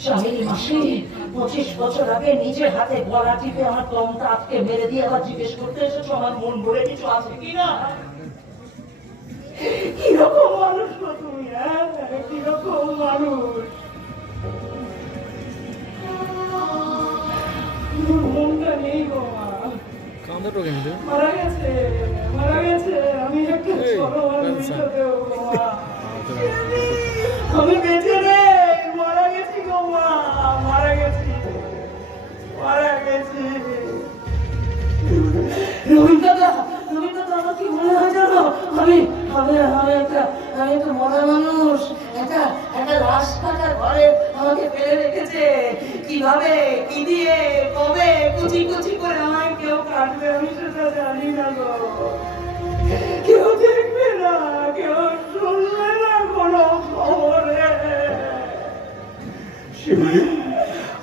চামেলি মাসি পঁচিশ বছর আগে নিজের হাতে গলা টিপে আমার দমটা আটকে মেরে দিয়ে আবার জিজ্ঞেস করতে এসেছ আমার মন ভরে কিছু আছে কিনা? কীরকম মানুষ তুমি হ্যাঁ? কীরকম মানুষ? মনটা নেই গো মা। কাঁদাটো মারা গেছে মারা গেছে। আমি একটা ছোট মানুষ। দেবো গো মা। আমি বেঁচে আমি আমি আমি একটা আমি একটা মরা মানুষ একটা একটা লাশ কাটার ঘরে আমাকে ফেলে রেখেছে। কীভাবে কি দিয়ে কবে কুচি কুচি করে আমায় কেউ কাটবে? আমি সেটা জানি না গো। কেউ দেখবে না কেউ শুনবে না কোনো খবরে।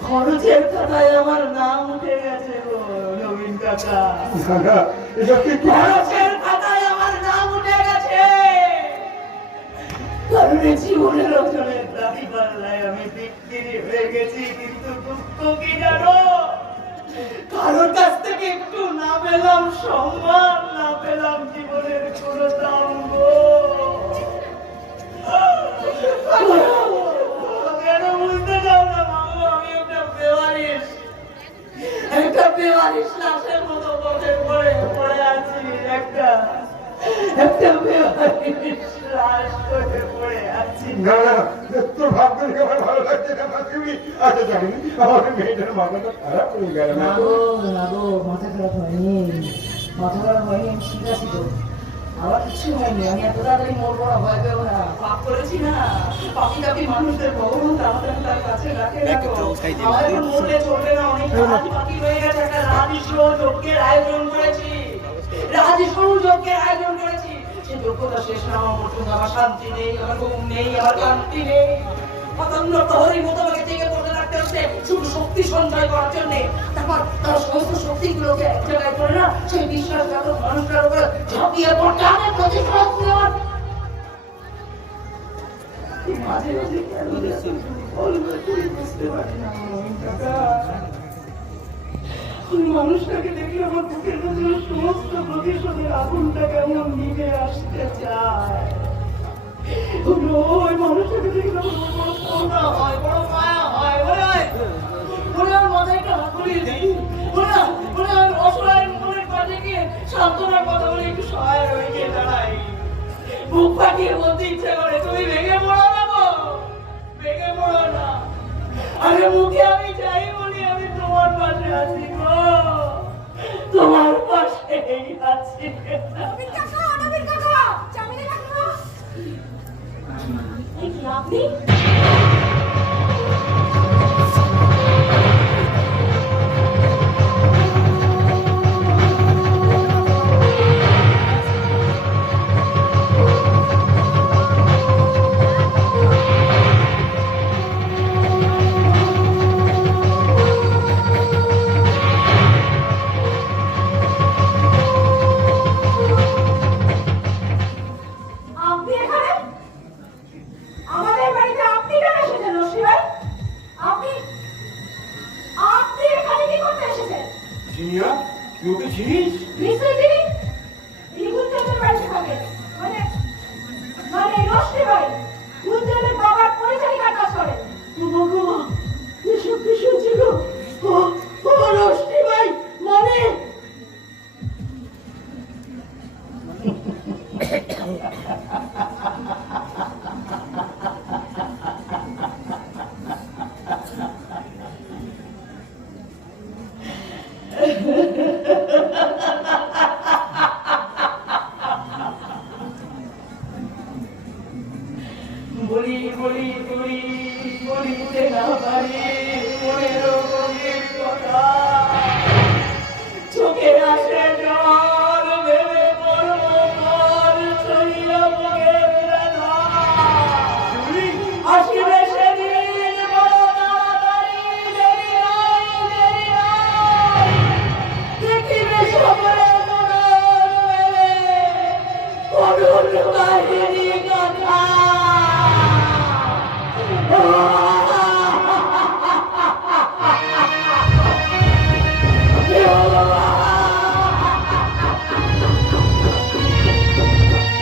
খরচের খাতায় আমার নাম উঠে গেছে গো নবীন কাকা। খরচের কোনো বুঝতে চাও না মামু আমি একটা বেওয়ারিশ। একটা বেওয়ারিশ লাশের মতো পথে পড়ে আছি একটা তোর ভাবতে আমার ভালো লাগছে না? তুমি আচ্ছা জানি আমার মেয়েটার মাথাটা খারাপ হয়ে গেল। না গো না গো মাথা খারাপ হয়নি। মাথা খারাপ হয়নি আমি ঠিক আছি তো। আমার কিছু হয়নি আমি এত তাড়াতাড়ি মরবো না ভয় পেও না। পাপ করেছি না। পাপি টাপি মানুষদের ভগবান তাড়াতাড়ি তার কাছে রাখে না আমার মরলে চলবে না অনেক কাজ বাকি গেছে একটা রাজস্ব যজ্ঞের আয়োজন যোগ্যতা শেষ না আমার মতন আমার শান্তি নেই, আমার ঘুম নেই, আমার কান্তি নেই। পতঙ্গ প্রহরীর মতো আমাকে জেগে পড়তে রাখতে হচ্ছে শুধু শক্তি সঞ্চয় করার জন্য তারপর তার সমস্ত শক্তিগুলোকে এক জায়গায় করে না, সেই বিশ্বাসঘাতক মানুষটার উপরে ঝাঁপিয়ে পড়তে হবে প্রতিশোধ নেওয়ার মাঝে মাঝে কেন বুঝতে পারি না। মানুষটাকে দেখলে আমার বুকের ভেতরে সমস্ত প্রতিশোধের আগুনটা কেমন নিভে আসতে চায় ওই মানুষটাকে দেখলে আমার হয়, বড় মায়া হয়, মনে হয়, মনে হয় মাথায় একটা হাত বুলিয়ে দিই। মনে হয়, মনে হয় অসহায় মনের পাশে কথা বলে একটু সহায় হয়ে গিয়ে দাঁড়াই। বুক বলতে ইচ্ছে করে তুমি ভেঙে পড়ো না ভেঙে পড়ো না। আরে মুখে আমি যাই বলি আমি তোমার পাশে আছি তোমার পাশে আছি। জিনিয়া তুই ওকে চিনিস নিশ্চয়ই